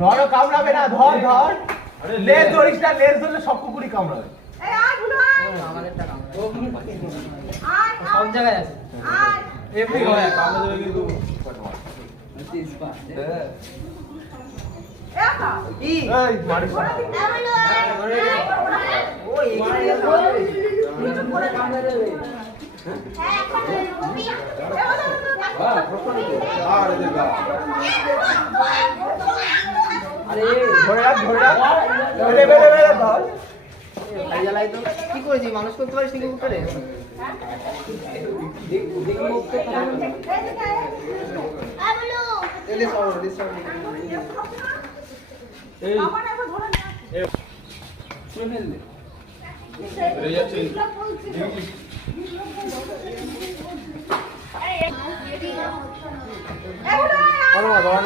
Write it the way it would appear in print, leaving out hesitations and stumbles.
ধরো কামড়াবে না, ধর ধর। লেজ ধরিস না, লেজ ধরলে সব কুকুরই কামড়াবে। এই আয় ভুলো আয়। আমাদেরটা কামড়াবে। আয় সব জায়গায় আছে। আয়। এমনি হয় কামড়া দেবে কিন্তু। এ আপা। কি? এই মারিস না। ও এখানে নিচু করে কামড়ে দেবে। হ্যাঁ এখন আরে ধরে রাখ, ধরে রাখ। বেলে বেলে বেলে ধর। ভাই জ্বালাই তো কি করেছি মানুষ করতে পারিস নাকি উপরে এলে সব এই আমার একবার ধরে না। শুনে ফেললে। রে যাচ্ছে। এ ভুলো আয়। ধরো না, ধরো না।